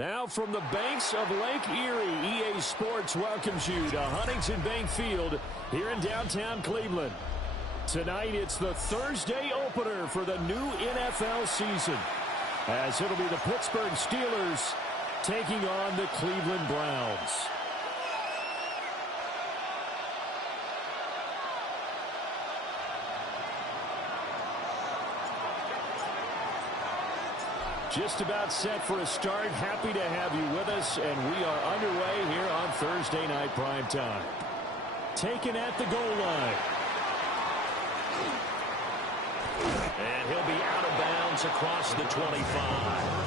Now from the banks of Lake Erie, EA Sports welcomes you to Huntington Bank Field here in downtown Cleveland. Tonight it's the Thursday opener for the new NFL season, as it'll be the Pittsburgh Steelers taking on the Cleveland Browns. Just about set for a start. Happy to have you with us, and we are underway here on Thursday Night Primetime. Taken at the goal line. And he'll be out of bounds across the 25.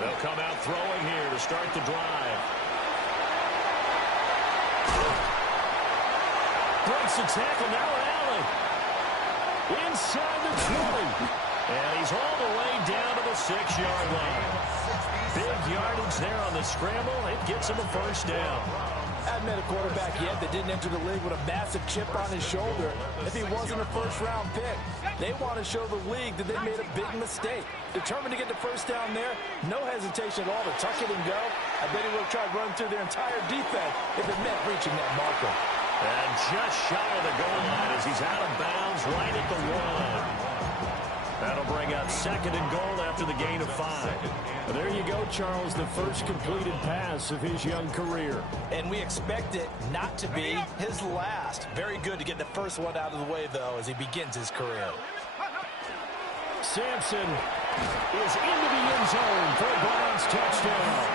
They'll come out throwing here to start the drive. Breaks the tackle, now Allen. Inside the 20. And he's all the way down to the 6-yard line. Big yardage there on the scramble. It gets him a first down. I haven't met a quarterback yet that didn't enter the league with a massive chip on his shoulder if he wasn't a first-round pick. They want to show the league that they made a big mistake. Determined to get the first down there, no hesitation at all to tuck it and go. I bet he would have tried running through their entire defense if it meant reaching that marker. And just shy of the goal line as he's out of bounds right at the 1. That'll bring up 2nd and goal after the gain of 5. Well, there you go, Charles, the first completed pass of his young career. And we expect it not to be his last. Very good to get the first one out of the way, though, as he begins his career. Sampson is into the end zone for a Browns touchdown.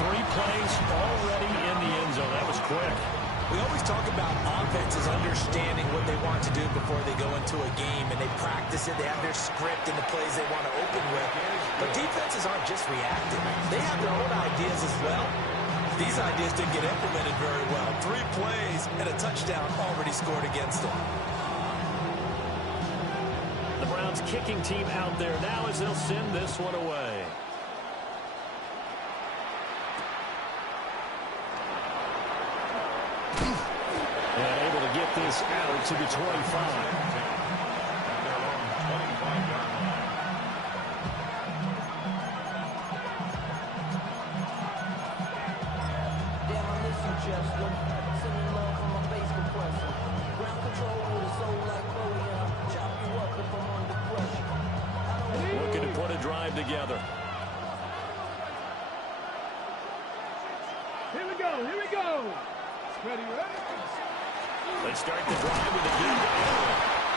3 plays already in the end zone. That was quick. We always talk about offenses understanding what they want to do before they go into a game, and they practice it. They have their script and the plays they want to open with. But defenses aren't just reactive. They have their own ideas as well. These ideas didn't get implemented very well. 3 plays and a touchdown already scored against them. The Browns kicking team out there now as they'll send this one away. And able to get this out to the 25. Looking to put a drive together. Here we go, here we go. Ready, ready? They start the drive with a good down.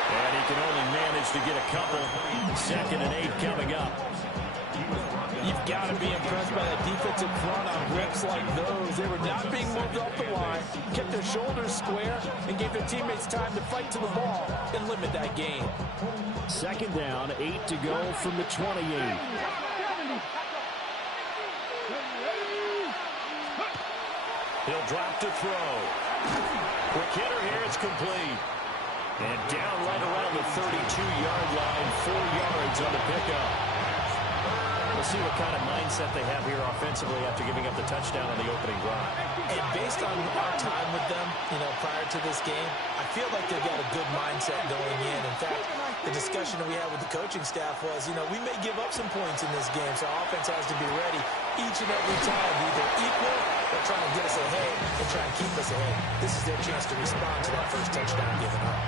And he can only manage to get a couple. 2nd and 8 coming up. You've got to be impressed by that defensive front on rips like those. They were not being moved off the line, kept their shoulders square, and gave their teammates time to fight to the ball and limit that gain. 2nd down, 8 to go from the 28. He'll drop to throw. Quick hitter here, it's complete. And down right around the 32-yard line, 4 yards on the pickup. We'll see what kind of mindset they have here offensively after giving up the touchdown on the opening drive. And based on our time with them, prior to this game, I feel like they've got a good mindset going in. In fact, the discussion that we had with the coaching staff was, we may give up some points in this game, so our offense has to be ready each and every time, either equal or trying to get us ahead and try and keep us ahead. This is their chance to respond to that first touchdown given up.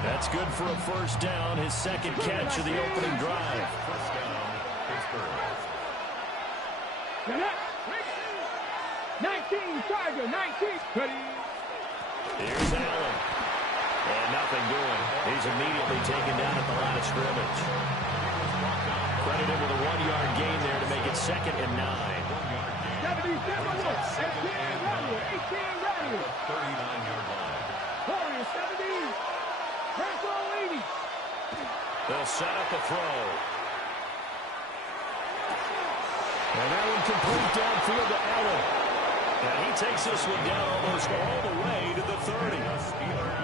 That's good for a first down, his 2nd catch of the opening drive. 19, Tiger, 19. Ready. Here's Allen. And nothing doing. He's immediately taken down at the line of scrimmage. Credited with a 1-yard gain there to make it 2nd and 9. 77 Woods, 18 Radier, 18 Radier. 39-yard line. Warrior 70, Franco 80. They'll set up a throw. And that one complete downfield to Allen. And he takes this one down almost all the way to the 30.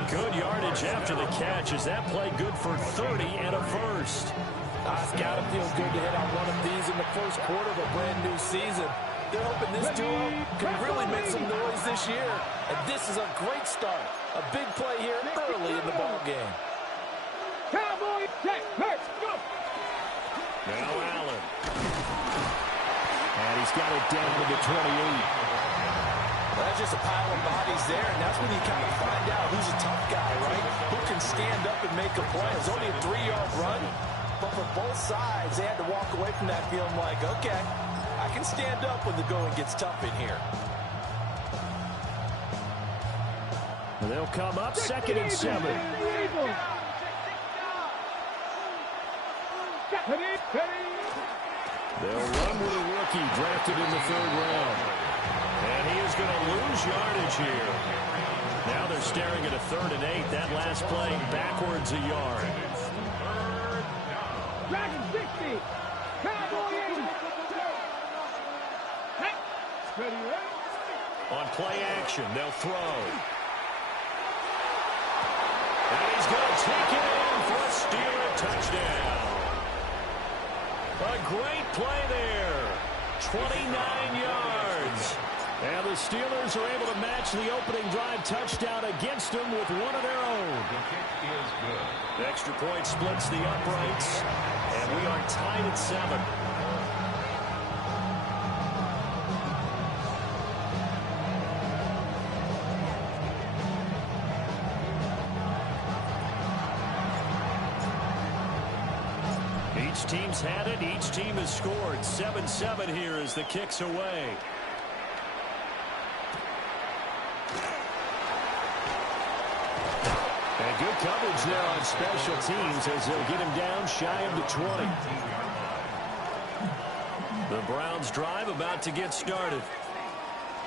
Good yardage after the catch. Is that play good for 30 and a first? It's got to feel good to hit on one of these in the first quarter of a brand-new season. They're hoping this duo can really make some noise this year. And this is a great start. A big play here early in the ball game. Cowboy, check, let's go. Now Allen. And he's got it down to the 28. That's just a pile of bodies there, and that's when you kind of find out who's a tough guy, right? Who can stand up and make a play. It was only a 3-yard run, but for both sides, they had to walk away from that feeling like, okay, I can stand up when the going gets tough in here. They'll come up 2nd and 7. They'll run with a rookie drafted in the 3rd round. And he is going to lose yardage here. Now they're staring at a 3rd and 8. That last play backwards a yard. Dragon 60. Cowboy 80. Ready, ready? On play action, they'll throw. And he's going to take it in for a Steeler touchdown. A great play there. 29 yards. And the Steelers are able to match the opening drive touchdown against them with one of their own. The kick is good. The extra point splits the uprights, and we are tied at 7. Each team's had it. Each team has scored. 7-7 here as the kick's away. And good coverage there on special teams as they'll get him down shy of the 20. The Browns drive about to get started.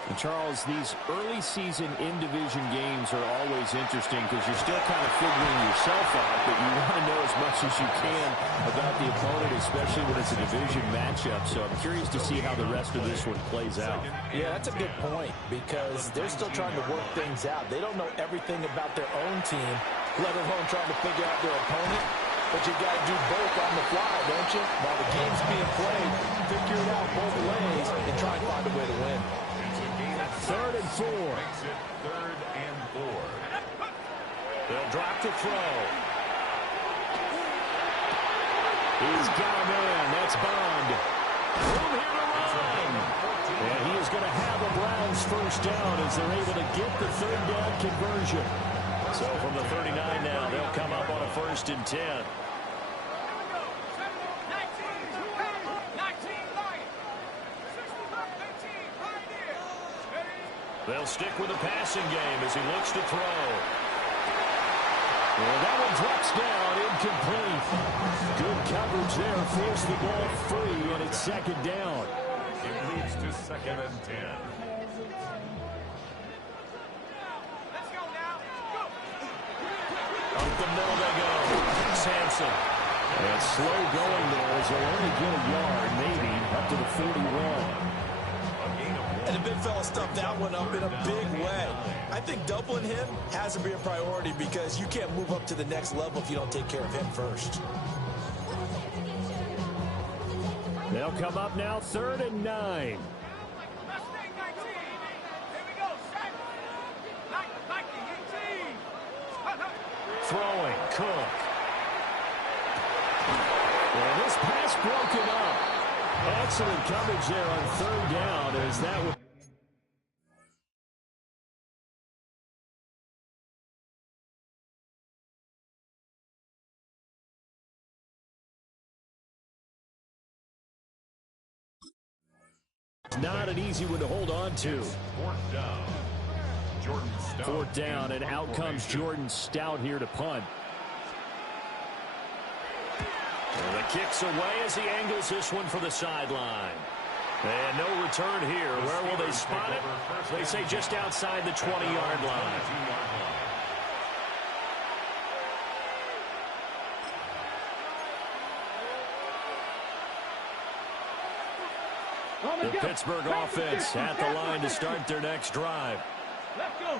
And Charles, these early season in-division games are always interesting because you're still kind of figuring yourself out, but you want to know as much as you can about the opponent, especially when it's a division matchup. So I'm curious to see how the rest of this one plays out. Yeah, that's a good point because they're still trying to work things out. They don't know everything about their own team, let alone trying to figure out their opponent. But you got to do both on the fly, don't you? While the game's being played, figure it out both ways and try and find a way to win. 3rd and 4. Makes it 3rd and 4. They'll drop to throw. He's got a man. That's Bond. Room here to run. And he is going to have a Browns first down as they're able to get the 3rd down conversion. So from the 39 now, they'll come up on a 1st and 10. They'll stick with the passing game as he looks to throw. Well, that one drops down, incomplete. Good coverage there, forced the ball free, and it's 2nd down. It moves to 2nd and 10. Let's go now. Go. Up the middle they go. Sampson. And slow going there as they'll only get a yard, maybe, up to the 41. And the big fella stuffed that one up in a big way. I think doubling him has to be a priority because you can't move up to the next level if you don't take care of him first. They'll come up now 3rd and 9. Throwing, Cook. And this pass broken up. Excellent coverage there on 3rd down as that was. Not an easy one to hold on to. 4th down. Jordan Stout. 4th down, and out comes Jordan Stout here to punt. And the kick's away as he angles this one for the sideline. And no return here. Where will they spot it? They say just outside the 20-yard line. The Pittsburgh offense at the line to start their next drive.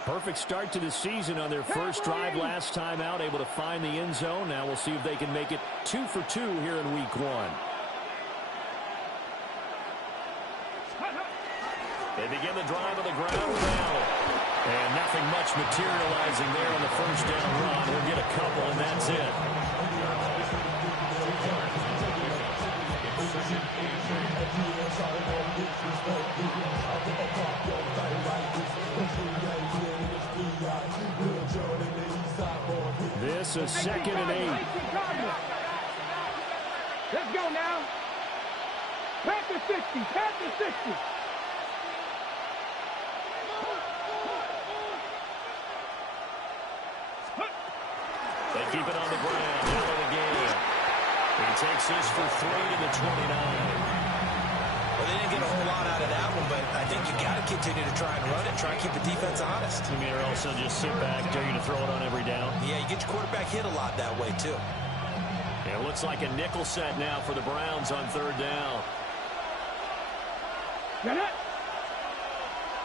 Perfect start to the season on their first drive last time out, able to find the end zone. Now we'll see if they can make it 2 for 2 here in week 1. They begin the drive on the ground with Allen. And nothing much materializing there on the first down run. He'll get a couple, and that's it. This is 2nd and 8. Let's go now. Pass the 60. Pass the 60. They keep it on the ground. Allen again. He takes this for 3 to the 29. Well, they didn't get a whole lot out of that one, but I think you got to continue to try and run it, try and keep the defense honest. You mean, or also just sit back, dare you to throw it on every down? Yeah, you get your quarterback hit a lot that way, too. It looks like a nickel set now for the Browns on 3rd down. Get it.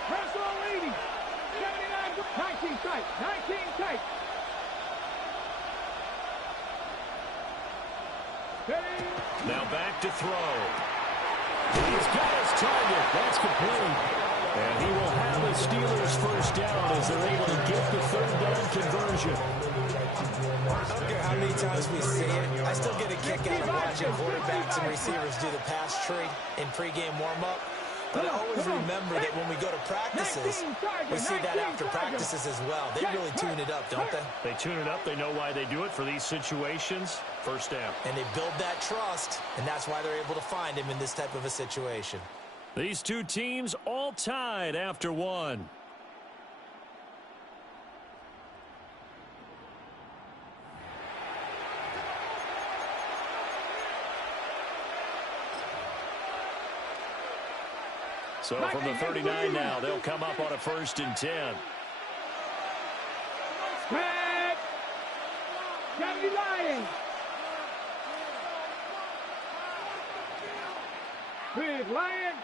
Press on 80. 79. 19 tight. 19 tight. Now back to throw. He's got his target. That's complete. And he will have the Steelers first down as they're able to get the 3rd down conversion. I don't care how many times we see it. I still get a kick out of watching quarterbacks and receivers do the pass tree in pregame warm-up. But I always remember that when we go to practices, we see that after practices as well. They really tune it up, don't they? They tune it up. They know why they do it for these situations. First down. And they build that trust, and that's why they're able to find him in this type of a situation. These two teams all tied after 1. So from the 39 now, they'll come up on a 1st and 10. Spread. Johnny Lion. Big Lion.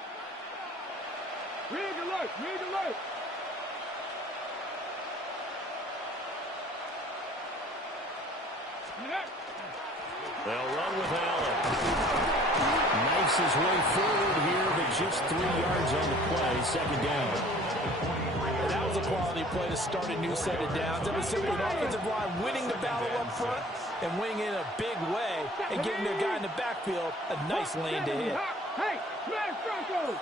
Rig alert. Rig alert. They'll run with Allen. Knifes his way forward here, but just 3 yards on the play. 2nd down. And that was a quality play to start a new set of downs. That was simply an offensive line winning the battle up front and winning in a big way and giving their guy in the backfield a nice lane to hit. Hey, smash Broncos.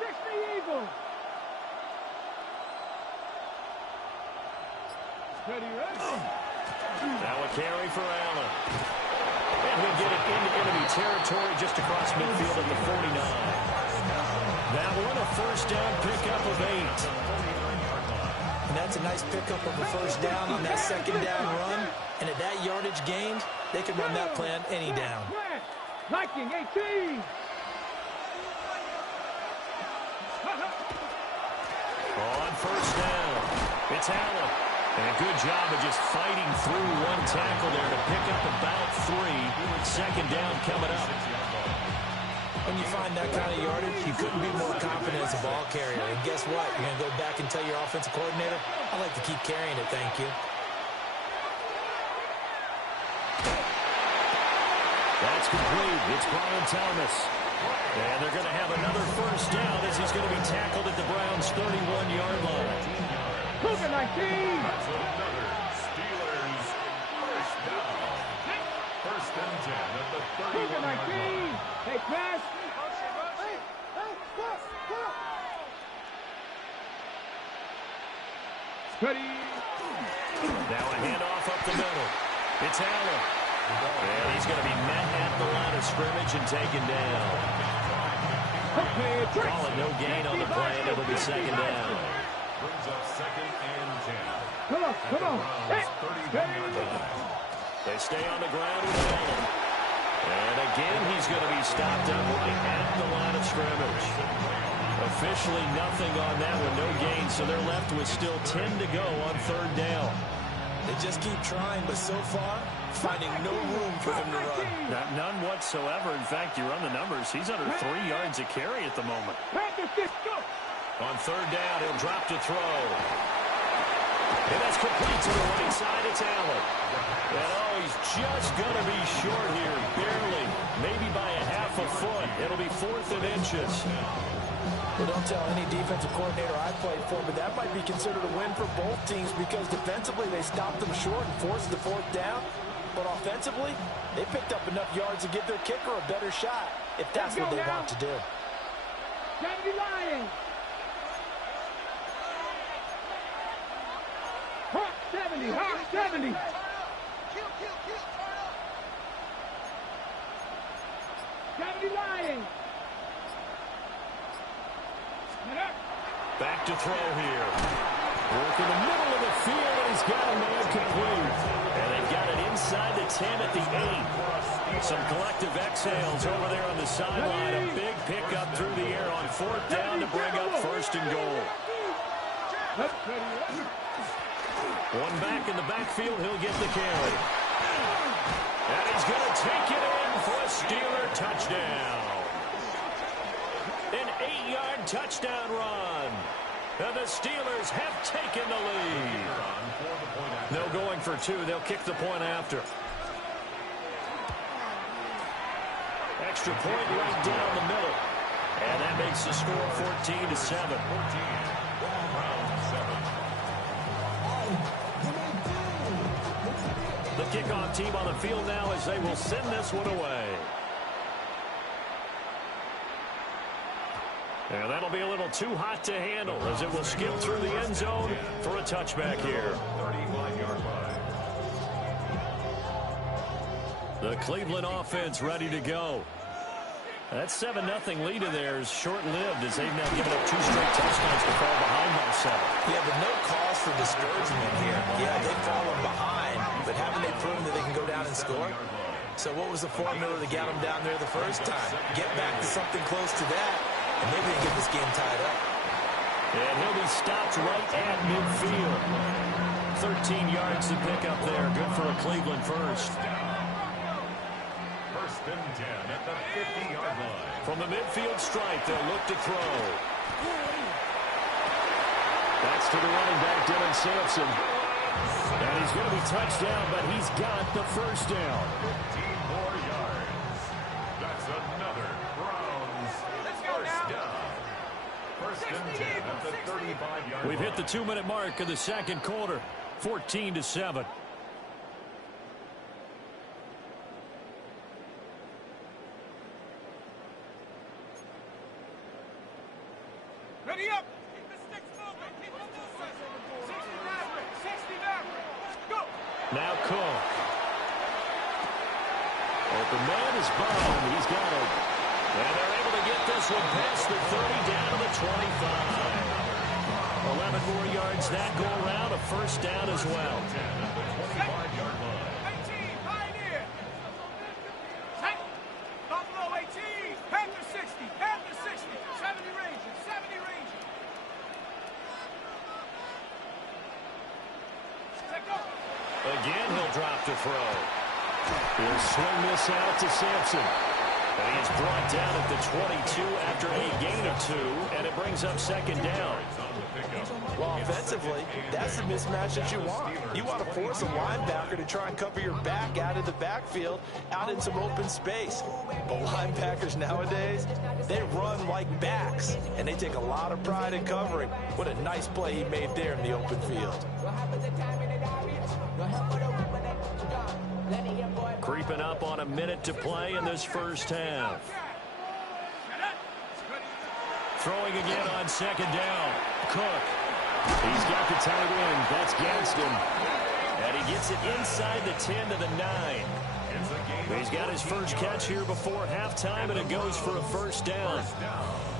Fix the Eagles. Now a carry for Allen. And he'll get it into enemy territory just across midfield at the 49. That one, a 1st down pickup of 8. And that's a nice pickup of a 1st down on that 2nd down run. And at that yardage gained, they can run that play on any down. Viking 18. On 1st down, it's Allen. And a good job of just fighting through one tackle there to pick up about 3. 2nd down coming up. When you find that kind of yardage, you couldn't be more confident as a ball carrier. And guess what? You're going to go back and tell your offensive coordinator, I'd like to keep carrying it, thank you. That's complete. It's Brian Thomas. And they're going to have another 1st down as he's going to be tackled at the Browns' 31-yard line. Cougar 19. That's another Steelers first down. 1st and 10 at the 31-yard Cougar 19. line. Hey, pass. Steady. Now a handoff up the middle. It's Allen. And he's going to be met at the line of scrimmage and taken down. Call it no gain on the play, and it'll be 2nd down. Brings up 2nd and 10. Come on, come on. Hey, 31-yard line. They stay on the ground with Allen. And again, he's going to be stopped up right at the line of scrimmage. Officially nothing on that one, no gain, so they're left with still 10 to go on third down. They just keep trying, but so far, finding no room for him to run. None whatsoever. In fact, you run the numbers. He's under 3 yards a carry at the moment. On third down, he'll drop to throw. And that's complete to the right side. It's Allen. And oh, he's just going to be short here, barely, maybe by a half a foot. It'll be 4th and inches. Well, don't tell any defensive coordinator I played for, but that might be considered a win for both teams because defensively they stopped them short and forced the 4th down. But offensively, they picked up enough yards to give their kicker a better shot if that's what they want to do. 70 Lions. Hawk 70, Hawk 70. Kill, turn up. 70 Lions. Back to throw here. Work in the middle of the field, and he's got a man complete. And they've got it inside the 10 at the 8. Some collective exhales over there on the sideline. A big pickup through the air on 4th down to bring up 1st and goal. One back in the backfield, he'll get the carry. And he's going to take it in for a Steeler touchdown. An 8-yard touchdown run. And the Steelers have taken the lead. No going for 2. They'll kick the point after. Extra point right down the middle. And that makes the score 14-7. The kickoff team on the field now as they will send this one away. And that'll be a little too hot to handle as it will skip through the end zone for a touchback here. 35-yard line. The Cleveland offense ready to go. That 7-0 lead of theirs short-lived as they've now given up 2 straight touchdowns to fall behind by 7. Yeah, but no cause for discouragement here. Yeah, they've fallen behind, but haven't they proven that they can go down and score? So what was the formula that got them down there the first time? Get back to something close to that, and maybe they get this game tied up. And he'll be stopped right at midfield. 13 yards to pick up there. Good for a Cleveland first. 1st and 10 at the 50-yard line. From the midfield stripe, they'll look to throw. That's to the running back, Dylan Sampson. And he's going to be touched down, but he's got the first down. 15 more yards. That's another Browns first down. 1st and 10 at the 35-yard line. We've hit the 2-minute mark of the second quarter. 14-7. Ready up. Keep the sticks moving. Keep them moving. 60 Maverick. 60 Maverick. Go. Now Cook. Open man is Bond. He's got it. And they're able to get this one past the 30 down to the 25. 11 more yards that go around. A first down as well. 25-yard line. 18. Pioneer. Set. Buffalo 18. Panther 60. Panther 60. 70 Rangers. 70 Rangers. Set go. Again, he'll drop to throw. He'll swing this out to Sampson. And he is brought down at the 22 after a gain of 2, and it brings up 2nd down. Well, offensively, that's the mismatch that you want. You want to force a linebacker to try and cover your back out of the backfield, out in some open space. But linebackers nowadays, they run like backs, and they take a lot of pride in covering. What a nice play he made there in the open field. Creeping up on a minute to play in this first half. Throwing again on 2nd down. Cook. He's got the tight end. That's Gadsden. And he gets it inside the 10 to the 9. He's got his first catch here before halftime, and it goes for a first down.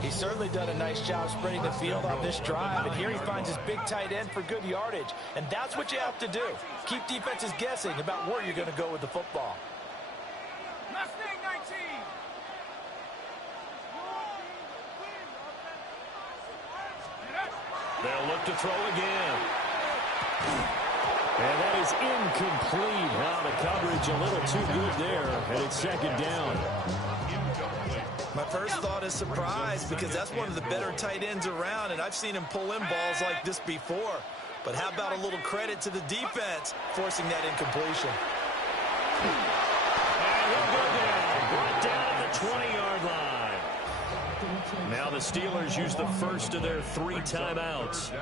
He's certainly done a nice job spreading the field on this drive, and here he finds his big tight end for good yardage. And that's what you have to do. Keep defenses guessing about where you're going to go with the football. Mustang 19. They'll look to throw again. And that is incomplete. Now the coverage a little too good there, and it's second down. My first thought is surprise because that's one of the better tight ends around, and I've seen him pull in balls like this before. But how about a little credit to the defense forcing that incompletion? And he'll go down, brought down at the 20-yard line. Now the Steelers use the first of their 3 timeouts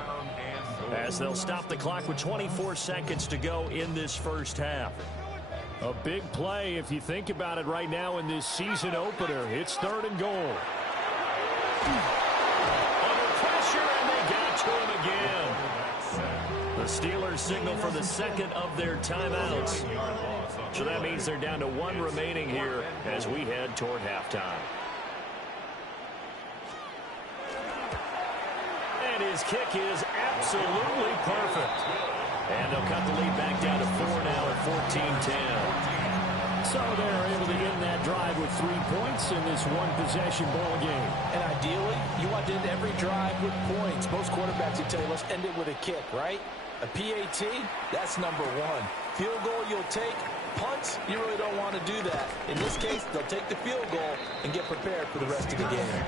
as they'll stop the clock with 24 seconds to go in this first half. A big play if you think about it right now in this season opener. It's 3rd and goal. Under pressure, and they got to him again. The Steelers signal for the second of their timeouts. So that means they're down to 1 remaining here as we head toward halftime. And his kick is absolutely perfect. And they'll cut the lead back down to 4 now at 14-10. So they're able to end that drive with 3 points in this one-possession ball game. And ideally, you want to end every drive with points. Most quarterbacks would tell you, let's end it with a kick, right? A PAT, that's number 1. Field goal you'll take. Punts, you really don't want to do that. In this case, they'll take the field goal and get prepared for the rest of the game.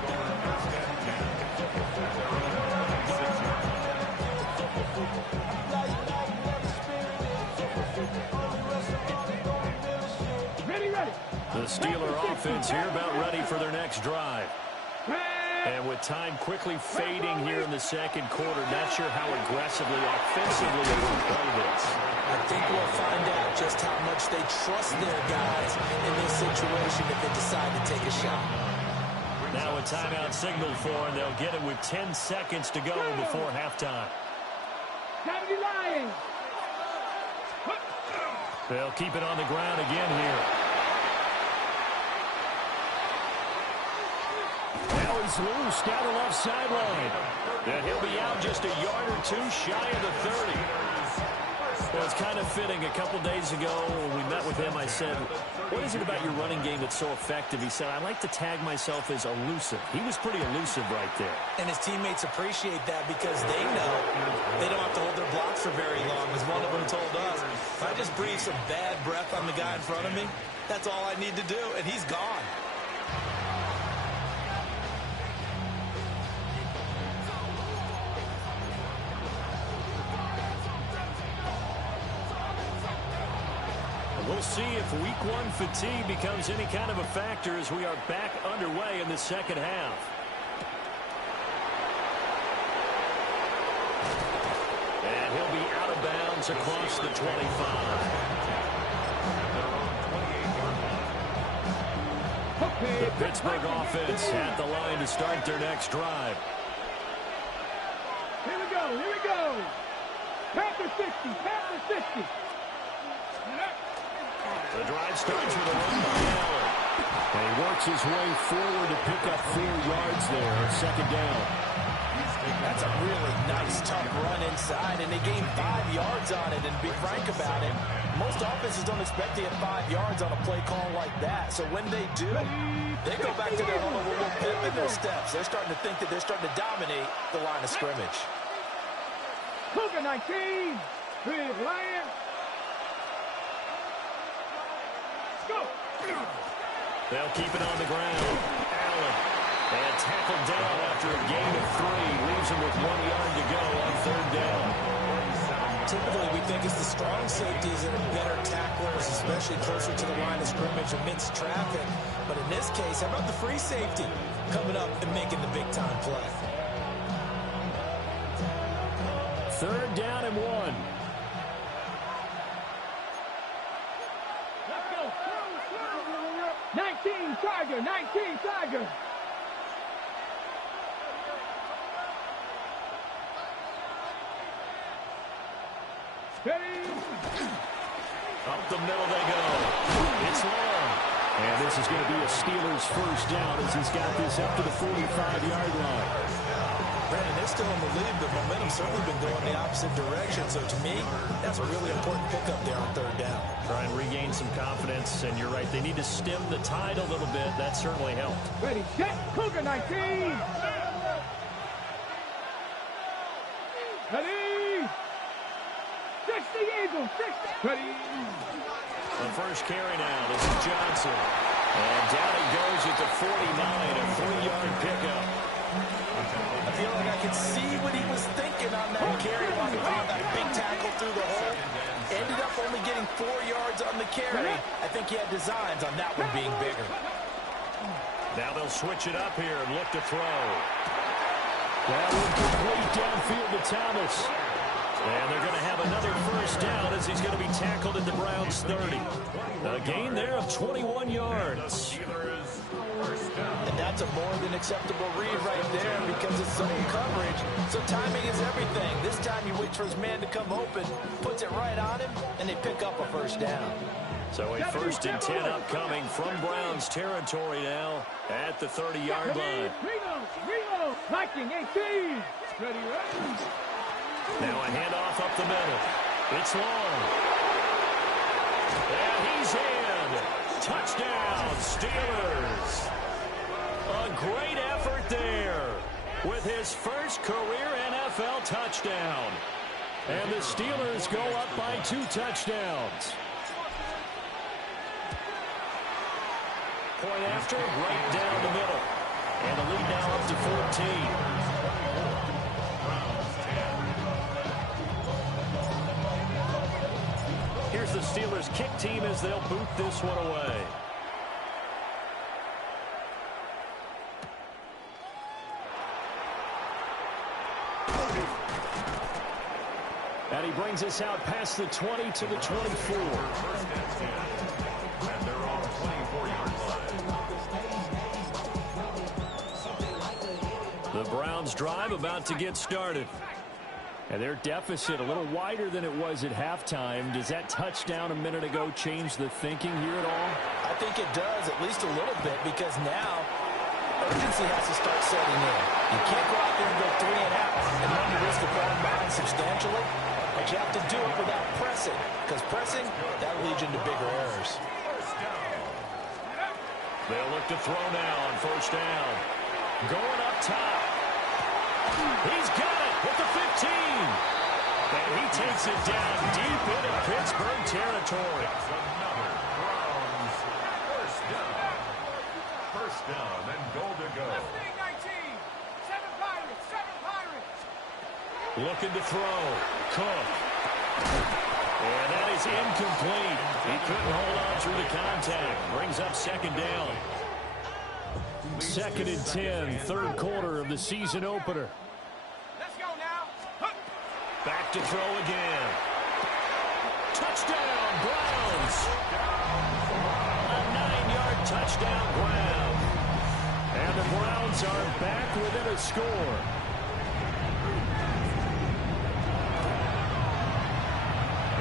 The Steeler offense here about ready for their next drive. And with time quickly fading here in the second quarter, not sure how aggressively, offensively they will play this. I think we'll find out just how much they trust their guys in this situation if they decide to take a shot. Now a timeout signal for them. They'll get it with 10 seconds to go before halftime. They'll keep it on the ground again here. Now he's loose down the left sideline. And he'll be out just a yard or 2 shy of the 30. Well, it's kind of fitting. A couple days ago when we met with him, I said, what is it about your running game that's so effective? He said, I like to tag myself as elusive. He was pretty elusive right there. And his teammates appreciate that because they know they don't have to hold their blocks for very long, as one of them told us. If I just breathe some bad breath on the guy in front of me, that's all I need to do, and he's gone. We'll see if week 1 fatigue becomes any kind of a factor as we are back underway in the second half. And he'll be out of bounds across the 25. The Pittsburgh offense at the line to start their next drive. Here we go. Panther 60, Panther 60. The drive starts with a run by Allen. And he works his way forward to pick up 4 yards there. Second down. That's a really nice, tough run inside, and they gained 5 yards on it. And to be frank about it, most offenses don't expect to get 5 yards on a play call like that. So when they do, they go back to their little pip in their steps. They're starting to think that they're starting to dominate the line of scrimmage. Cougar 19, Big Lion. Go. They'll keep it on the ground. Allen. And tackled down after a gain of 3. Leaves him with 1 yard to go on 3rd down. Typically, we think it's the strong safeties that are better tacklers, especially closer to the line of scrimmage amidst traffic. But in this case, how about the free safety coming up and making the big-time play? 3rd down and 1. 19 Tiger, 19 Tiger. Steady. Up the middle they go. It's long. And this is going to be a Steelers first down as he's got this up to the 45-yard line. Brandon, they're still in the lead, but momentum's certainly been going the opposite direction. So to me, that's a really important pickup there on 3rd down. Try and regain some confidence, and you're right, they need to stem the tide a little bit. That certainly helped. Ready, set, Cougar 19. Ready. 60 Eagles. 60. Ready. The first carry now. This is Johnson. And down he goes at the 49, a 3-yard pickup. I feel like I could see what he was thinking on that carry while he found that big tackle through the hole. Ended up only getting 4 yards on the carry. I think he had designs on that one being bigger. Now they'll switch it up here and look to throw. That one complete downfield to Thomas. And they're going to have another first down as he's going to be tackled at the Browns' 30. A gain there of 21 yards. And that's a more than acceptable read right there because it's zone coverage. So timing is everything. This time he waits for his man to come open, puts it right on him, and they pick up a first down. So a 1st and 10 upcoming from Browns territory now at the 30-yard line. Ringo. Liking 18. Ready. Now a handoff up the middle. It's long. And he's in. Touchdown, Steelers. A great effort there with his first career NFL touchdown. And the Steelers go up by 2 touchdowns. Point after, right down the middle. And the lead now up to 14. Here's the Steelers kick team as they'll boot this one away. And he brings us out past the 20 to the 24. And they're on 24-yard line. The Browns drive about to get started. And their deficit a little wider than it was at halftime. Does that touchdown a minute ago change the thinking here at all? I think it does, at least a little bit, because now urgency has to start setting in. You can't go out there and go 3 and out and run the risk of falling behind substantially, but you have to do it without pressing, because pressing, that leads you into bigger errors. They'll look to throw now on 1st down. Going up top. He's got it with the 15. And he takes it down deep into Pittsburgh territory. Another Browns first down. First down and goal to go. 19. 7 Pirates. 7 Pirates. Looking to throw. Cook. And that is incomplete. He couldn't hold on through the contact. Brings up 2nd down. 2nd and 10, 3rd quarter of the season opener. Let's go now. Back to throw again. Touchdown, Browns. A 9-yard touchdown grab. And the Browns are back within a score.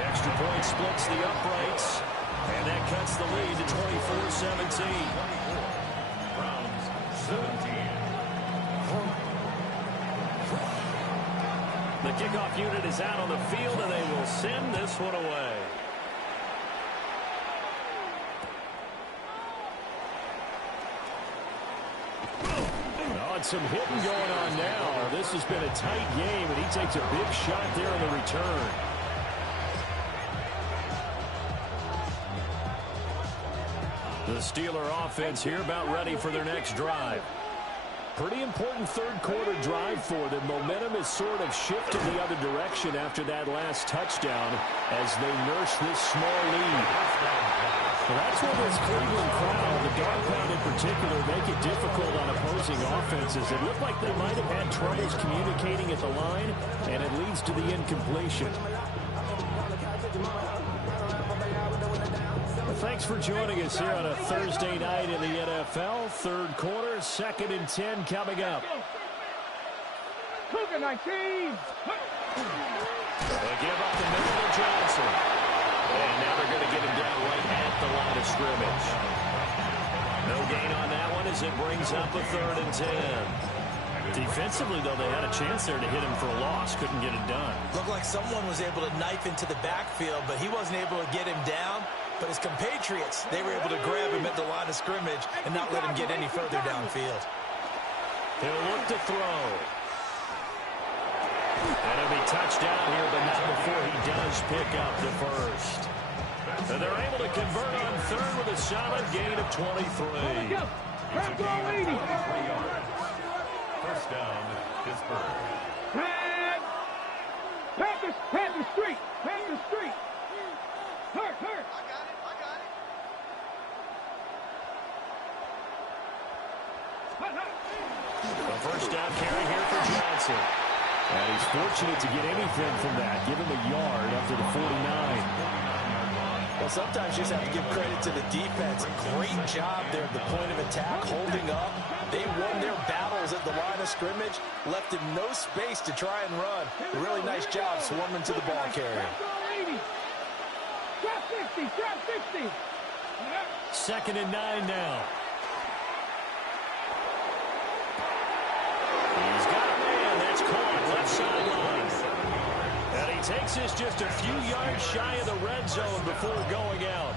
Extra point splits the uprights. And that cuts the lead to 24-17. Browns 17. The kickoff unit is out on the field, and they will send this one away. Oh, and some hitting going on now. This has been a tight game, and he takes a big shot there in the return. The Steeler offense here about ready for their next drive. Pretty important 3rd quarter drive for them. Momentum has sort of shifted the other direction after that last touchdown as they nurse this small lead. Well, that's where this Cleveland crowd, the dog pound in particular, make it difficult on opposing offenses. It looked like they might have had troubles communicating at the line, and it leads to the incompletion. Thanks for joining us here on a Thursday night in the NFL. 3rd quarter, 2nd and 10 coming up. Cougar 19. They give up the middle to Johnson. And now they're going to get him down right at the line of scrimmage. No gain on that one as it brings up a 3rd and 10. Defensively, though, they had a chance there to hit him for a loss. Couldn't get it done. Looked like someone was able to knife into the backfield, but he wasn't able to get him down. But his compatriots, they were able to grab him at the line of scrimmage and not let him get any further downfield. He'll look to throw. And he'll be touched down here, but not before he does pick up the first. And they're able to convert on third with a solid gain of 23. First down, Pittsburgh. Panther Street. Hurt. I got it. A first down carry here for Johnson. And he's fortunate to get anything from that. Give him a yard up to the 49. Well, sometimes you just have to give credit to the defense. Great job there at the point of attack, holding up. They won their battles at the line of scrimmage, left him no space to try and run. Really nice job swarming to the ball carrier. Drop 60. 2nd and 9 now. He's got a man. That's caught left sideline. And he takes this just a few yards shy of the red zone before going out.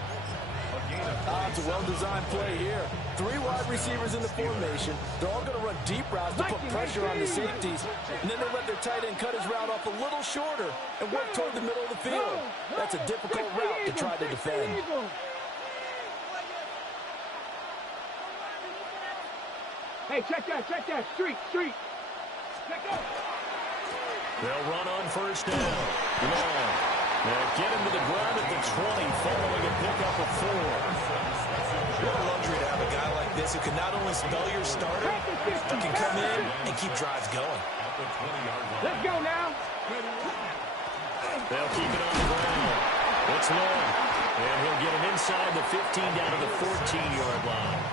It's a well-designed play here. 3 wide receivers in the formation. They're all going to run deep routes to put pressure on the safeties. And then they let their tight end cut his route off a little shorter and work toward the middle of the field. That's a difficult route to try to defend. Hey, check that. Street. Check out. They'll run on first down. Long. They'll get him to the ground at the 20 following a pickup of 4. What a luxury to have a guy like this who can not only spell your starter, but can come in and keep drives going. Let's go now. They'll keep it on the ground. It's long. And he'll get him inside the 15 down to the 14-yard line.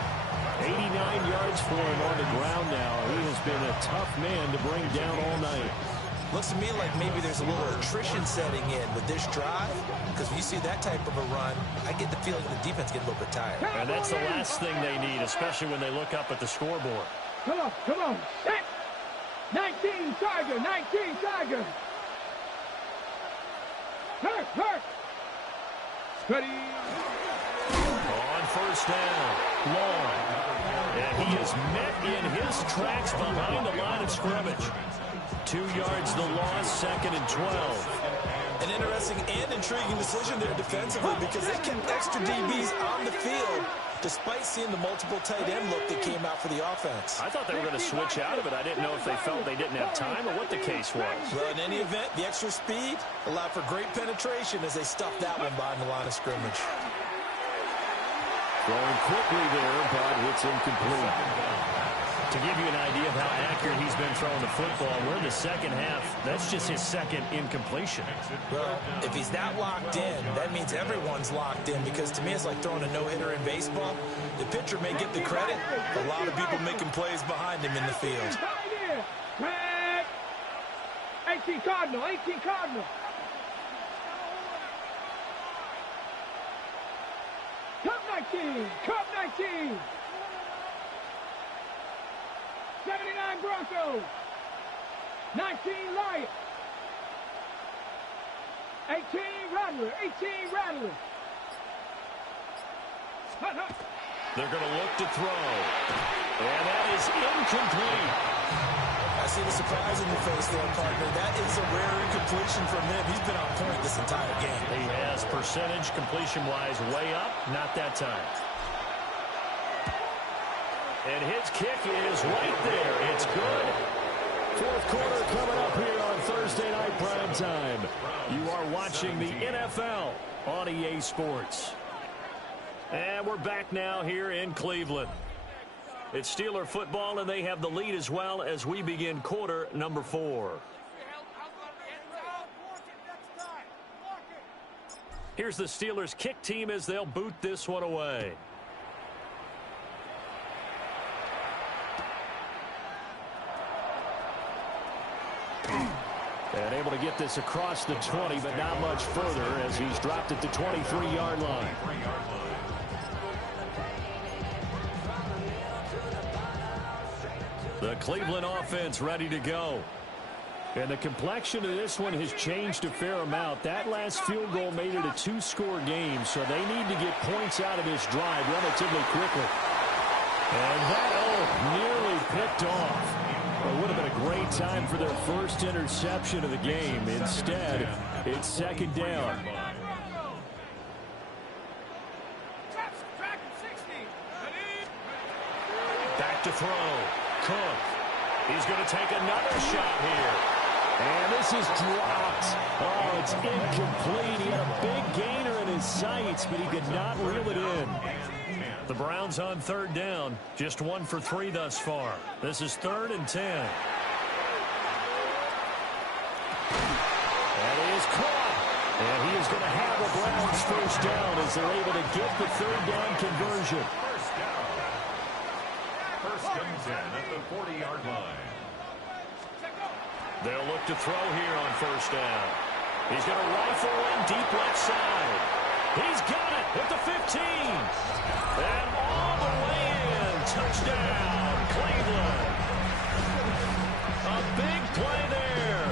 89 yards for him on the ground now. He has been a tough man to bring down all night. Looks to me like maybe there's a little attrition setting in with this drive, because when you see that type of a run, I get the feeling the defense gets a little bit tired. And that's the last thing they need, especially when they look up at the scoreboard. Come on. Set. 19 Tiger. Hurt. Ready. On first down, Long. And he is met in his tracks behind the line of scrimmage. 2 yards the loss, 2nd and 12. An interesting and intriguing decision there defensively, because they kept extra DBs on the field despite seeing the multiple tight end look that came out for the offense. I thought they were going to switch out of it. I didn't know if they felt they didn't have time or what the case was. Well, in any event, the extra speed allowed for great penetration as they stuffed that one behind the line of scrimmage. Throwing quickly there, but it's incomplete. To give you an idea of how accurate he's been throwing the football, we're in the second half. That's just his 2nd incompletion. Well, if he's that locked in, that means everyone's locked in, because to me it's like throwing a no-hitter in baseball. The pitcher may get the credit, but a lot of people making plays behind him in the field. 18 Cardinal. Cup 19. 79 Broncos. 19 Lions. 18 Rattler. They're going to look to throw. And that is incomplete. I see the surprise in your face there, partner. That is a rare incompletion from him. He's been on point this entire game. He has percentage completion-wise way up. Not that time. And his kick is right there. It's good. 4th quarter coming up here on Thursday Night Prime Time. You are watching the NFL on EA Sports. And we're back now here in Cleveland. It's Steeler football, and they have the lead as well as we begin quarter number 4. Here's the Steelers kick team as they'll boot this one away. And able to get this across the 20, but not much further as he's dropped at the 23-yard line. The Cleveland offense ready to go. And the complexion of this one has changed a fair amount. That last field goal made it a 2-score game, so they need to get points out of this drive relatively quickly. And that, nearly picked off. It would have been a great time for their first interception of the game. Instead, it's second down. Back to throw. Cook. He's going to take another shot here. And this is dropped. Oh, it's incomplete. He had a big gainer in his sights, but he could not reel it in. The Browns on third down. Just 1 for 3 thus far. This is 3rd and 10. And he is caught. And he is going to have the Browns first down as they're able to get the third down conversion. First and 10 at the 40-yard line. They'll look to throw here on first down. He's going to rifle in deep left side. He's got it at the 15. And all the way in. Touchdown, Cleveland. A big play there.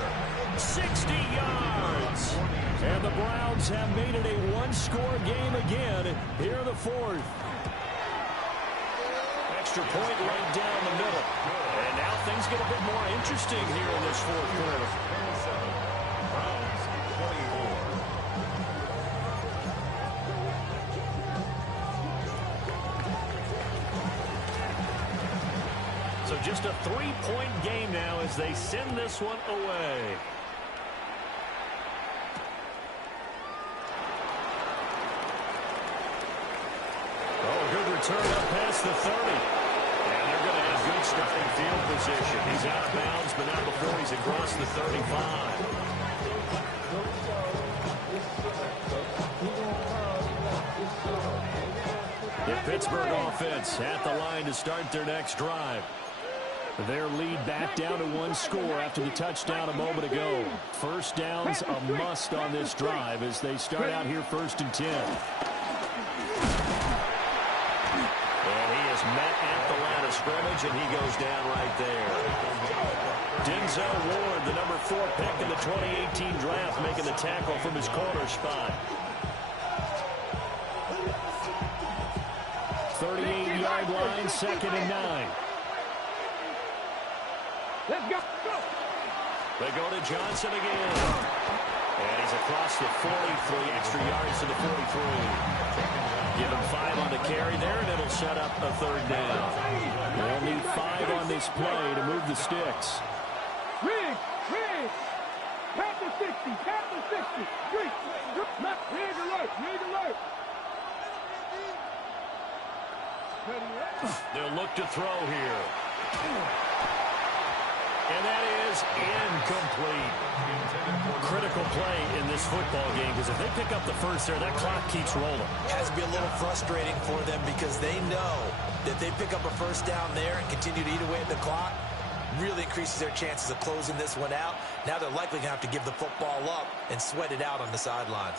60 yards. And the Browns have made it a one-score game again here in the 4th. Extra point right down the middle. And now things get a bit more interesting here in this 4th quarter. Browns 24. So just a 3-point game now as they send this one away. Oh, good return up past the 30. And they're going to have good starting field position. He's out of bounds, but not before he's across the 35. The Pittsburgh offense at the line to start their next drive. Their lead back down to 1 score after the touchdown a moment ago. First down's a must on this drive as they start out here 1st and 10. And he is met at the line of scrimmage, and he goes down right there. Denzel Ward, the number 4 pick in the 2018 draft, making the tackle from his corner spot. 38-yard line, 2nd and 9. Let's go. They go to Johnson again. And he's across the 40, 3 extra yards to the 43. Give him 5 on the carry there, and it'll set up a 3rd down. They'll need 5 on this play to move the sticks. Rig. Pat the 60. Rig. Rig alert. They'll look to throw here. And that is incomplete. Critical play in this football game because if they pick up the first there, that clock keeps rolling. Has to be a little frustrating for them because they know that they pick up a first down there and continue to eat away at the clock, really increases their chances of closing this one out. Now they're likely going to have to give the football up and sweat it out on the sideline.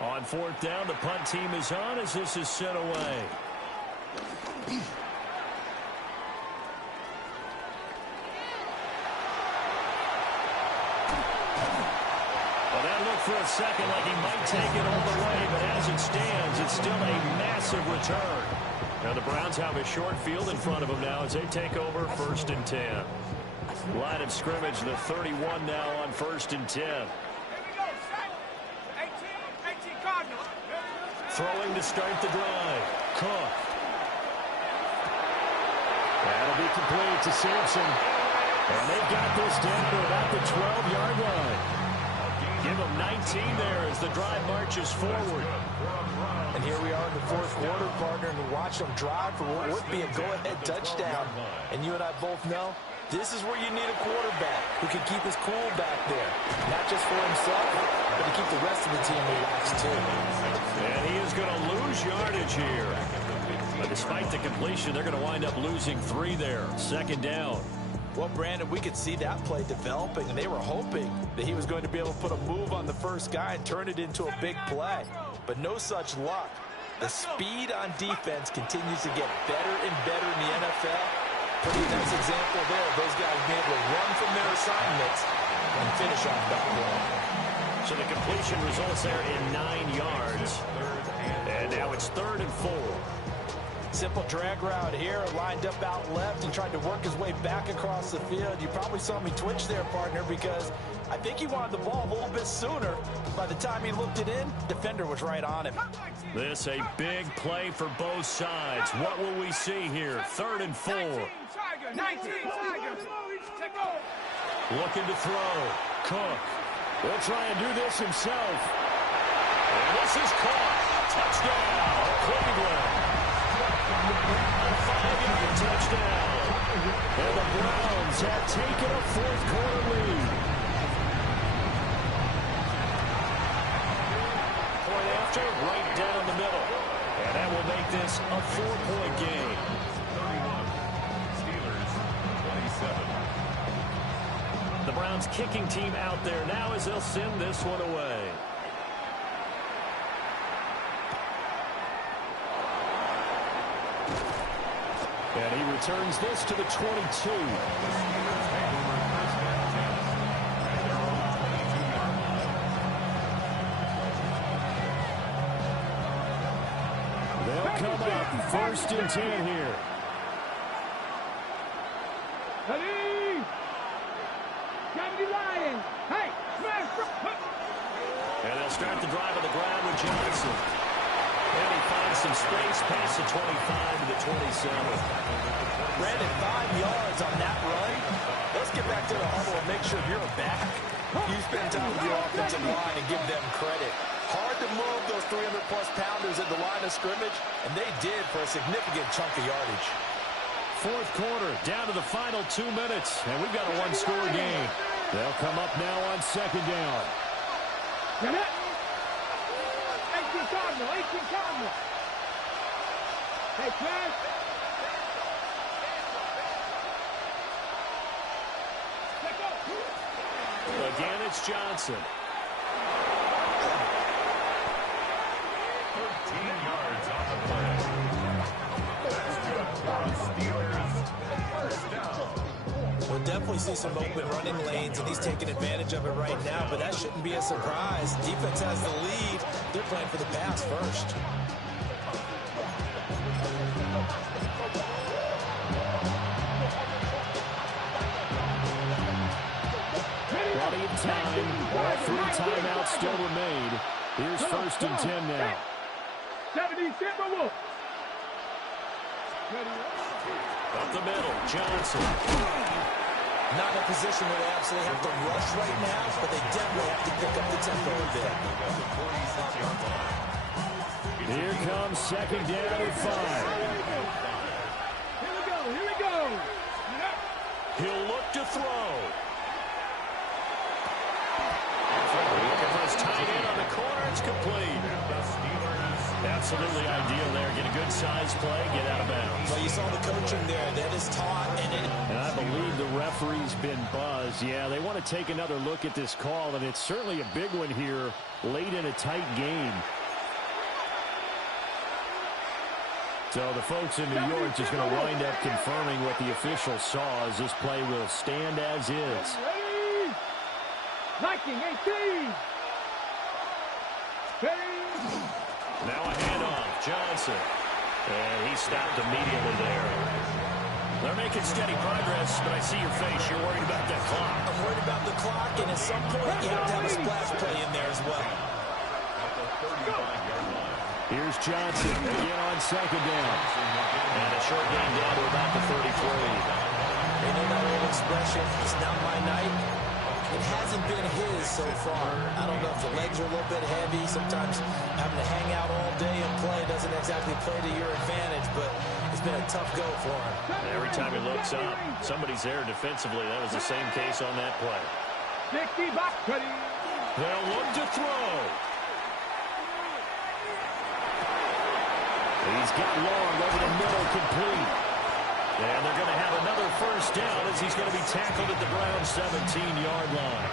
On 4th down, the punt team is on as this is sent away. Well, that looked for a second like he might take it all the way, but as it stands, it's still a massive return. Now the Browns have a short field in front of them now as they take over 1st and 10. Line of scrimmage, the 31 now on 1st and 10. Throwing to start the drive. Cook. That'll be complete to Sampson. And they've got this down to about the 12-yard line. Give them 19 there as the drive marches forward. And here we are in the 4th quarter, partner, and we watch them drive for what would be a go-ahead touchdown. And you and I both know this is where you need a quarterback who can keep his cool back there. Not just for himself, but to keep the rest of the team relaxed, too. And he is going to lose yardage here. But despite the completion, they're going to wind up losing 3 there. 2nd down. Well, Brandon, we could see that play developing, and they were hoping that he was going to be able to put a move on the first guy and turn it into a big play. But no such luck. The speed on defense continues to get better and better in the NFL. Pretty nice example there. Those guys being able to run from their assignments and finish off that play. So the completion results there in 9 yards. And now it's 3rd and 4. Simple drag route here, lined up out left and tried to work his way back across the field. You probably saw me twitch there, partner, because I think he wanted the ball a little bit sooner. By the time he looked it in, defender was right on him. This a big play for both sides. What will we see here? 3rd and 4. 19, Looking to throw. Cook will try and do this himself. And this is caught. Touchdown, Cleveland. A 5-yard touchdown. And the Browns have taken a 4th-quarter lead. Point after, right down the middle. And that will make this a 4-point game. 31. Steelers, 27. The Browns kicking team out there now as they'll send this one away. And he returns this to the 22. They'll come up 1st and 10 here. Ready? Gravity Lion. Hey, And they'll start the drive on the ground with Johnson. And he finds some space past the 25 to the 27. Brandon, 5 yards on that run. Let's get back to the huddle and make sure you're back. You spend time with your offensive line and give them credit. Hard to move those 300-plus pounders at the line of scrimmage, and they did for a significant chunk of yardage. 4th quarter, down to the final 2 minutes, and we've got a 1-score game. They'll come up now on 2nd down. 18 Cardinal, 18 Cardinal. Hey, Chris. Again, it's Johnson. 13 yards on the play. That's good for the Steelers. 1st down. We'll definitely see some open running lanes, and he's taking advantage of it right now, but that shouldn't be a surprise. Defense has the lead. They're playing for the pass first. Plenty of time. All 3 timeouts still remain. Here's 1st and 10 now. 70 Timberwolves. Up the middle, Johnson. Not in a position where they absolutely have to rush right now, but they definitely have to pick up the tempo a bit. Here comes 2nd down and 5. Here we go. He'll look to throw. Looking for his tight end on the corner. It's complete. Absolutely ideal there. Get a good size play, get out of bounds. Well, you saw the coaching there. That is taught. And I believe the referee's been buzzed. Yeah, they want to take another look at this call, and it's certainly a big one here late in a tight game. So the folks in New York just going to wind up confirming what the official saw as this play will stand as is. Ready? Viking 18. Ready? Now a handoff, Johnson. And he stopped immediately there. They're making steady progress, but I see your face. You're worried about that clock. I'm worried about the clock, and at some point you have to have a splash play in there as well. Here's Johnson again on 2nd down. And a short game down to about the 33. You know that old expression, it's not my night. It hasn't been his so far. I don't know if the legs are a little bit heavy. Sometimes having to hang out all day and play doesn't exactly play to your advantage, but it's been a tough go for him. Every time he looks up, somebody's there defensively. That was the same case on that play. 60 back, ready. They'll look to throw. He's got long over the middle, complete. And they're going to have another 1st down as he's going to be tackled at the Browns' 17-yard line.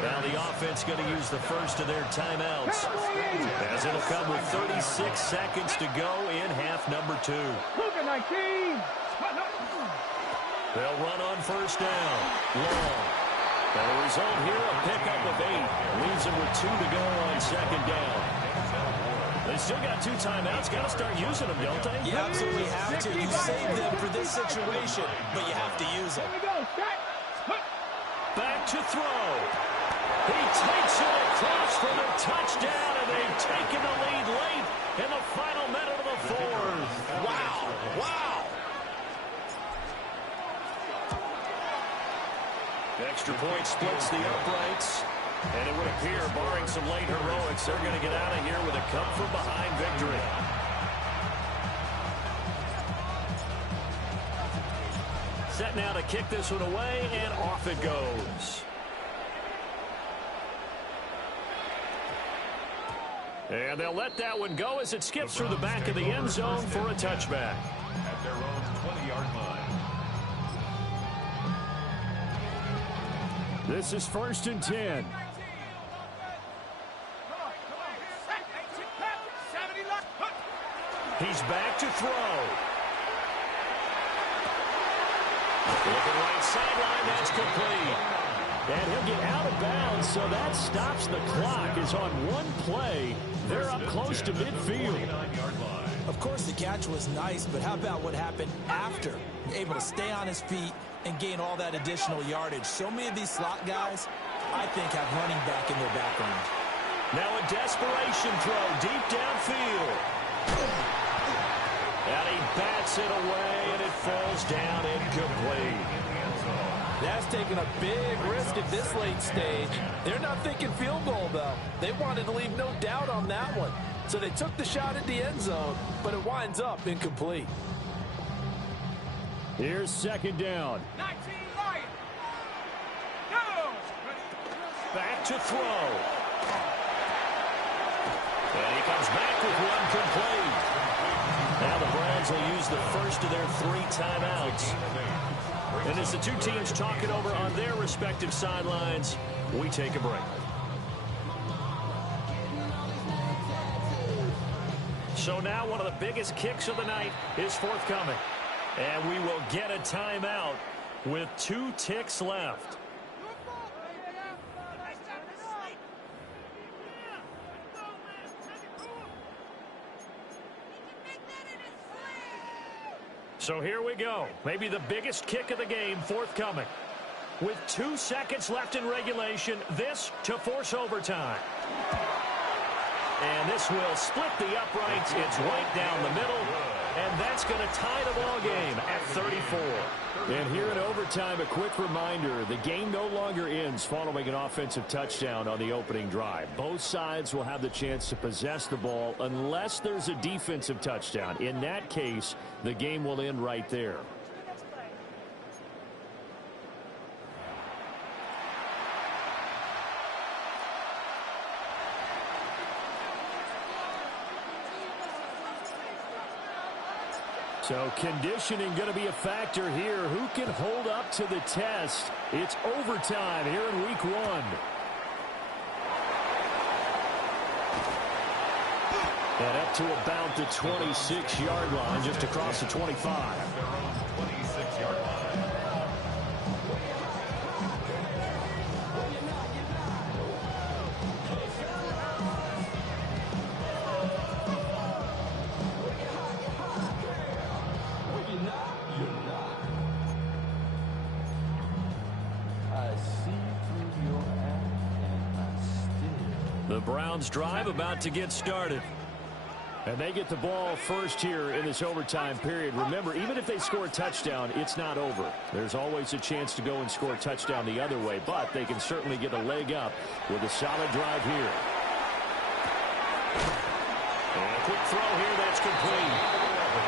Now the offense going to use the first of their timeouts, as it'll come with 36 seconds to go in half number 2. Cougar 19. They'll run on 1st down. Long. And the result here, a pickup of 8. Leaves them with 2 to go on 2nd down. This still got 2 timeouts. Got to start using them, don't they? You absolutely have to. You save them for this situation, but you have to use them. Back to throw. He takes it across for the touchdown, and they've taken the lead late in the final minute of the 4th. Wow. Wow. Extra point splits the uprights. And it would appear, barring some late heroics, they're going to get out of here with a come-from-behind victory. Set now to kick this one away, and off it goes. And they'll let that one go as it skips through the back of the end zone for a touchback. At their own 20-yard line. This is 1st and 10. He's back to throw. Looking right sideline, that's complete. And he'll get out of bounds, so that stops the clock. Is on one play. They're up close to midfield. Of course, the catch was nice, but how about what happened after? Able to stay on his feet and gain all that additional yardage. So many of these slot guys, I think, have running back in their background. Now a desperation throw deep downfield. And he bats it away, and it falls down incomplete. That's taking a big risk at this late stage. They're not thinking field goal, though. They wanted to leave no doubt on that one. So they took the shot at the end zone, but it winds up incomplete. Here's 2nd down. 19 Lions. Go. Back to throw. And he comes back with one complete. Now the Browns will use the first of their 3 timeouts. And as the 2 teams talk it over on their respective sidelines, we take a break. So now one of the biggest kicks of the night is forthcoming. And we will get a timeout with 2 ticks left. So here we go. Maybe the biggest kick of the game forthcoming. With 2 seconds left in regulation, this to force overtime. And this will split the uprights. It's right down the middle. And that's going to tie the ball game at 34. And here in overtime, a quick reminder, the game no longer ends following an offensive touchdown on the opening drive. Both sides will have the chance to possess the ball unless there's a defensive touchdown. In that case, the game will end right there. So conditioning going to be a factor here. Who can hold up to the test? It's overtime here in week 1. And up to about the 26-yard line, just across the 25. Their own 26-yard line. The Browns drive about to get started. And they get the ball first here in this overtime period. Remember, even if they score a touchdown, it's not over. There's always a chance to go and score a touchdown the other way, but they can certainly get a leg up with a solid drive here. And a quick throw here that's complete.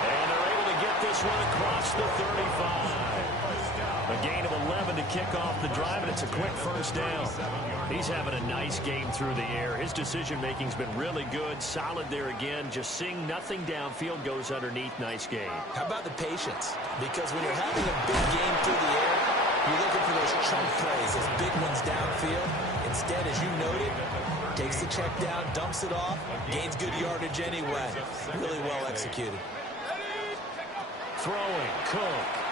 And they're able to get this one across the 35. A gain of 11 to kick off the drive, and it's a quick first down. He's having a nice game through the air. His decision-making's been really good. Solid there again. Just seeing nothing downfield goes underneath. Nice game. How about the patience? Because when you're having a big game through the air, you're looking for those chunk plays, those big ones downfield. Instead, as you noted, takes the check down, dumps it off, gains good yardage anyway. Really well executed. Throwing, Cook.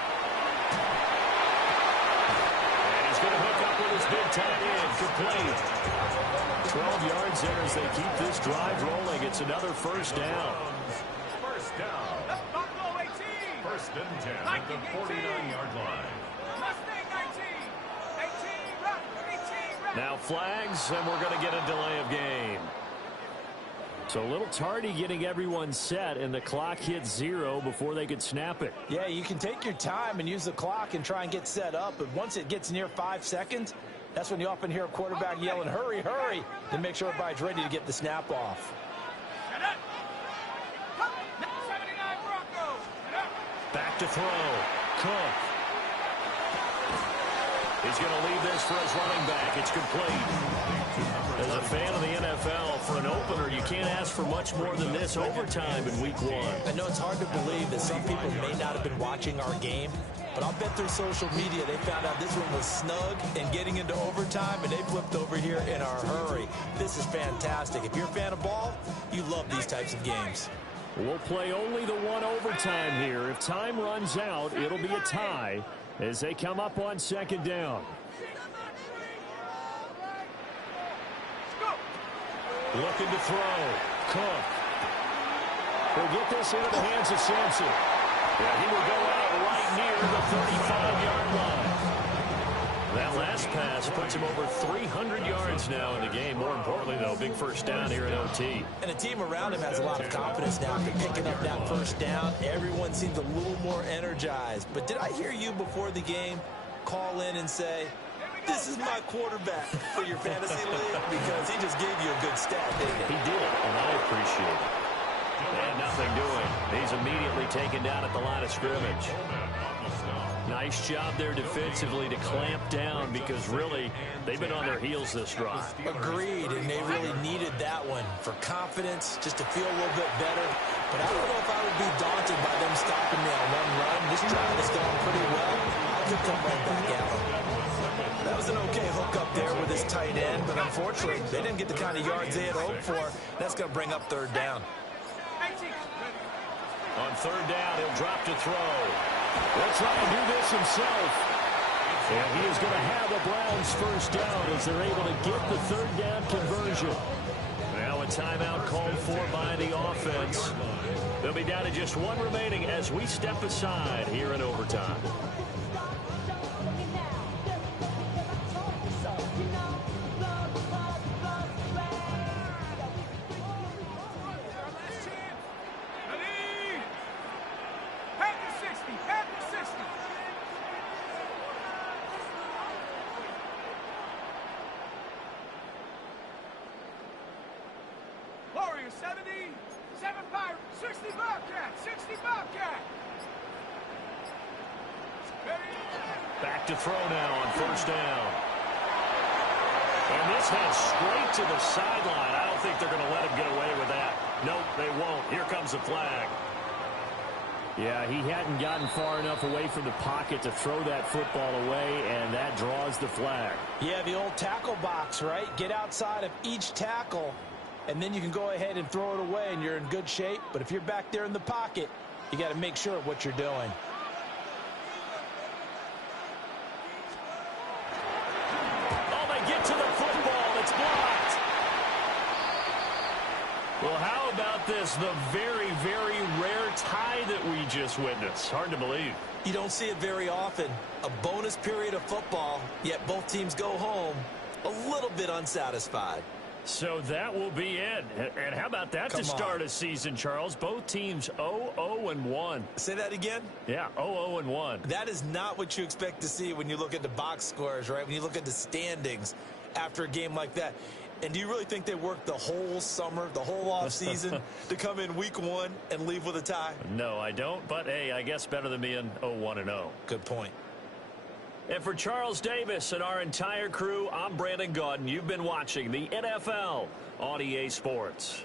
going to hook up with his big tight end. Complete. 12 yards there as they keep this drive rolling. It's another first down. First down. Buffalo 18. First and 10 at the 49-yard line. Mustang 19. 18, run. 18, run. Now flags, and we're going to get a delay of game. So a little tardy getting everyone set, and the clock hit 0 before they could snap it. Yeah, you can take your time and use the clock and try and get set up, but once it gets near 5 seconds, that's when you often hear a quarterback yelling, hurry, hurry, to make sure everybody's ready to get the snap off. Shut up. 79 Broncos. Shut up. Back to throw. Cook. He's going to leave this for his running back. It's complete. As a fan of the NFL, for an opener, you can't ask for much more than this overtime in week 1. I know it's hard to believe that some people may not have been watching our game, but I'll bet through social media they found out this one was snug and getting into overtime, and they flipped over here in a hurry. This is fantastic. If you're a fan of ball, you love these types of games. We'll play only the one overtime here. If time runs out, it'll be a tie as they come up on second down. Looking to throw. Cook. Will get this into the hands of Sampson. Yeah, he will go out right near the 35-yard line. That last pass puts him over 300 yards now in the game. More importantly, though, big first down here in OT. And the team around him has a lot of confidence now after picking up that first down. Everyone seems a little more energized. But did I hear you before the game call in and say, this is my quarterback for your fantasy league? Because he just gave you a good stat, didn't he? He did, and I appreciate it. And nothing doing. He's immediately taken down at the line of scrimmage. Nice job there defensively to clamp down because really they've been on their heels this drive. Agreed, and they really needed that one for confidence, just to feel a little bit better. But I don't know if I would be daunted by them stopping me on one run. This drive is going pretty well. I could come right back at them. That was an okay hook up there with his tight end, but unfortunately, they didn't get the kind of yards they had hoped for. That's going to bring up third down. On third down, he'll drop to throw. He'll try to do this himself. And he is going to have the Browns first down as they're able to get the third down conversion. Now a timeout called for by the offense. They'll be down to just one remaining as we step aside here in overtime. Warriors 70, 7 Pirates, 60 Bobcat, 60 Bobcat. Back to throw now on first down. And this heads straight to the sideline. I don't think they're going to let him get away with that. Nope, they won't. Here comes the flag. Yeah, he hadn't gotten far enough away from the pocket to throw that football away, and that draws the flag. Yeah, the old tackle box, right? Get outside of each tackle, and then you can go ahead and throw it away, and you're in good shape. But if you're back there in the pocket, you got to make sure of what you're doing. Oh, they get to the football. It's blocked. Well, how about this? The very, very rare tie that we just witnessed. Hard to believe. You don't see it very often. A bonus period of football, yet both teams go home a little bit unsatisfied. So that will be it. And how about that to start a season, Charles? Both teams 0-0-1. Say that again? Yeah, 0-0-1. That is not what you expect to see when you look at the box scores, right? When you look at the standings after a game like that. And do you really think they worked the whole summer, the whole offseason to come in week one and leave with a tie? No, I don't. But, hey, I guess better than being 0-1-0. Good point. And for Charles Davis and our entire crew, I'm Brandon Gaudin. You've been watching the NFL on EA Sports.